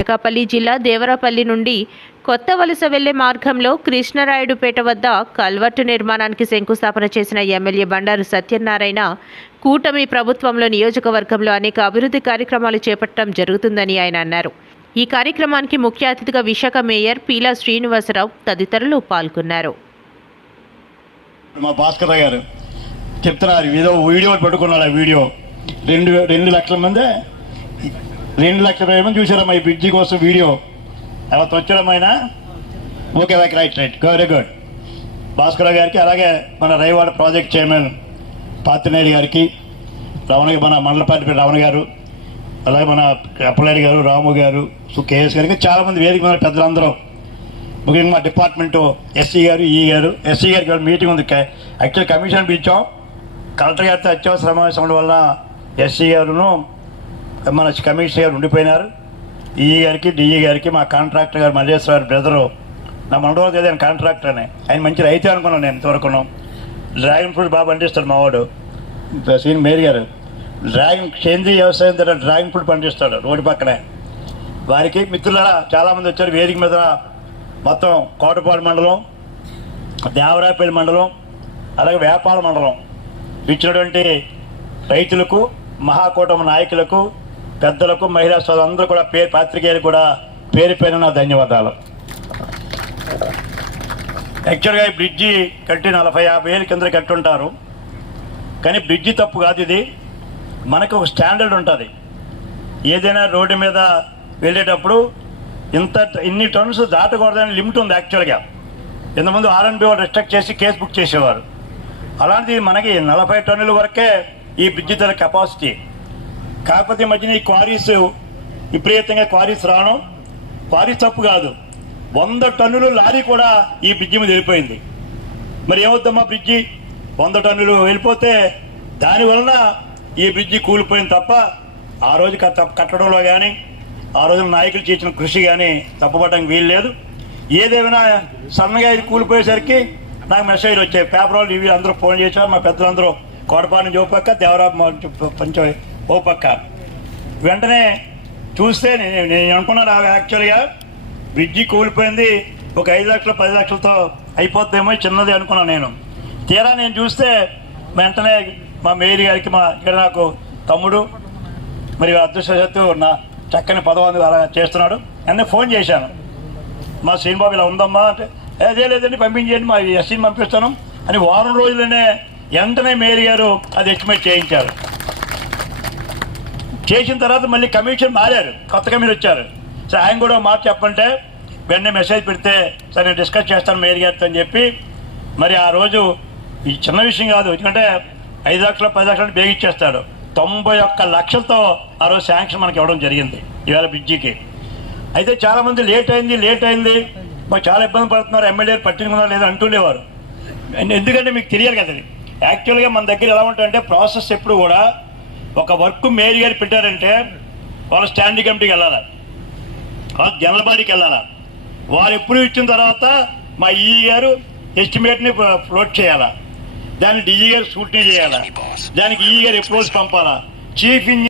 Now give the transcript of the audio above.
అనకాపల్లి జిల్లా దేవరాపల్లి నుండి కొత్త వలస వెళ్ళే మార్గంలో కృష్ణరాయుడుపేట వద్ద కల్వర్టు నిర్మాణానికి శంకుస్థాపన చేసిన ఎమ్మెల్యే బండారు సత్యనారాయణ కూటమి ప్రభుత్వంలో నియోజకవర్గంలో అనేక అభివృద్ధి కార్యక్రమాలు చేపట్టడం జరుగుతుందని ఆయన అన్నారు. ఈ కార్యక్రమానికి ముఖ్య అతిథిగా విశాఖ మేయర్ పీలా శ్రీనివాసరావు తదితరులు పాల్గొన్నారు. మా భాస్కర్ గారు చెప్తున్నారు ఏదో వీడియో పెట్టుకున్నాడు ఆ వీడియో. రెండు రెండు లక్షల మందే రెండు లక్షల ఏమో చూసారమ్మా ఈ బ్రిడ్జి కోసం వీడియో? ఎవరు వచ్చాడమ్మా okay okay right right very good Bhaskar గారికి అలాగే మన రైవాడ ప్రాజెక్ట్ చైర్మన్ పాతినేని గారికి రమణ మన మండలపాటి రమణ గారు అలాగే మన అప్పలాడి గారు రాము గారు సు కేఎస్ గారికి చాలామంది వేదిక మన పెద్దలందరూ. ముఖ్యంగా మా డిపార్ట్మెంట్ ఎస్సీ గారు ఈ గారు. ఎస్సీ గారికి మీటింగ్ ఉంది. Actual commission పిలిచాం. కలెక్టర్ గారితో అత్యవసర సమావేశం వల్ల ఎస్సీ గారును మన కమిషనర్ గారు ఉండిపోయినారు. ఈ గారికి డిఈ గారికి మా కాంట్రాక్టర్ గారు మల్లేశ్వర గారి బ్రదరు. నా మనోడు తెలియని కాంట్రాక్టర్ అని. ఆయన మంచి రైతే అనుకున్నాను నేను ఇంతవరకును. డ్రాగన్ ఫ్రూట్ బాగా పండిస్తాడు మావాడు. సీన్ మేరీ గారు. డ్రాగన్ సేంద్రీయ వ్యవసాయం ద్వారా డ్రాగన్ ఫ్రూట్ పండిస్తాడు రోడ్డు పక్కనే. వారికి మిత్రులరా చాలామంది వచ్చారు వేదిక మీద మొత్తం కోటపాడు మండలం దేవరాపల్లి మండలం అలాగే వేపాల మండలం. ఇచ్చినటువంటి రైతులకు మహాకూటమి నాయకులకు పెద్దలకు మహిళా సోదరులందరూ కూడా పేరు పాత్రికేయులు కూడా పేరు పేరు నా ధన్యవాదాలు. యాక్చువల్గా ఈ బ్రిడ్జి కట్టి నలభై యాభై ఏళ్ళ కింద కట్టుంటారు. కానీ బ్రిడ్జి తప్పు కాదు ఇది. మనకు ఒక స్టాండర్డ్ ఉంటుంది. ఏదైనా రోడ్డు మీద వెళ్ళేటప్పుడు ఇంత ఇన్ని టన్స్ దాటకూడదని లిమిట్ ఉంది యాక్చువల్గా. ఇంతకుముందు ఆర్ఎన్బి వాళ్ళు రిస్ట్రక్ట్ చేసి కేసు బుక్ చేసేవారు. అలాంటిది మనకి నలభై టన్నుల వరకే ఈ బ్రిడ్జి ధర కెపాసిటీ. కాకపోతే ఈ మధ్యన ఈ క్వారీస్ విపరీతంగా క్వారీస్ రావడం క్వారీస్ తప్పు కాదు. వంద టన్నులు లారీ కూడా ఈ బ్రిడ్జి మీద వెళ్ళిపోయింది. మరి ఏమవుద్దమ్మా బ్రిడ్జి? వంద టన్నులు వెళ్ళిపోతే దాని వలన ఈ బ్రిడ్జి కూలిపోయింది తప్ప ఆ రోజు కట్టడంలో కానీ ఆ రోజున నాయకులు చేసిన కృషి కానీ తప్పుపడడానికి వీలు లేదు. ఏదేమైనా సన్నగా ఇది కూలిపోయేసరికి నాకు మెసేజ్ వచ్చాయి. పేపర్ వాళ్ళు ఇవి అందరూ ఫోన్ చేశారు మా పెద్దలందరూ కోటపాడు నుంచి ఓ పంచాయి దేవరా ఓ పక్క వెంటనే చూస్తే నేను నేను అనుకున్నాను యాక్చువల్గా బ్రిడ్జి కూలిపోయింది. ఒక ఐదు లక్షలు పది లక్షలతో అయిపోద్దేమో చిన్నది అనుకున్నాను నేను. తీరా నేను చూస్తే వెంటనే మా మేరీ గారికి మా ఇక్కడ నాకు తమ్ముడు మరి అదృష్టవశాత్తు నా చక్కని పదవి అలా చేస్తున్నాడు. అన్నీ ఫోన్ చేశాను. మా శ్రీనిబాబు ఇలా ఉందమ్మా అంటే అదే లేదండి పంపించేయండి మా ఎస్సీని పంపిస్తాను అని వారం రోజులనే వెంటనే మేరీ గారు అది ఎస్టిమేట్ చేయించారు. చేసిన తర్వాత మళ్ళీ కమిషన్ మారారు. కొత్త కమిషన్ వచ్చారు. సరే ఆయన కూడా మాట చెప్పంటే వెంటనే మెసేజ్ పెడితే సరే నేను డిస్కస్ చేస్తాను మేయర్ గారితో అని చెప్పి మరి ఆ రోజు ఈ చిన్న విషయం కాదు. ఎందుకంటే ఐదు లక్షలు పది లక్షలు బేగిచ్చేస్తాడు. తొంభై ఒక్క లక్షలతో ఆ రోజు శాంక్షన్ మనకి ఇవ్వడం జరిగింది ఇవాళ బ్రిడ్జికి. అయితే చాలామంది లేట్ అయింది లేట్ అయింది. మాకు చాలా ఇబ్బంది పడుతున్నారు. ఎమ్మెల్యే పట్టించుకున్నారు లేదా అంటుండేవారు. ఎందుకంటే మీకు తెలియాలి కదా అది. యాక్చువల్గా మన దగ్గర ఎలా ఉంటాయంటే ప్రాసెస్ ఎప్పుడు కూడా ఒక వర్క్ మేరీ గారు పెట్టారంటే వాళ్ళు స్టాండింగ్ కమిటీకి వెళ్ళాలి? వాళ్ళు జనరల్ బాడీకి వెళ్ళాలి? వారు ఎప్పుడు ఇచ్చిన తర్వాత మా ఈ గారు ఎస్టిమేట్ని ఫ్లోట్ చేయాలా? దాన్ని డిఈ గారు స్కూటీ చేయాలా? దానికి ఈ గారు అప్రోచ్ పంపాలా? Chief engineer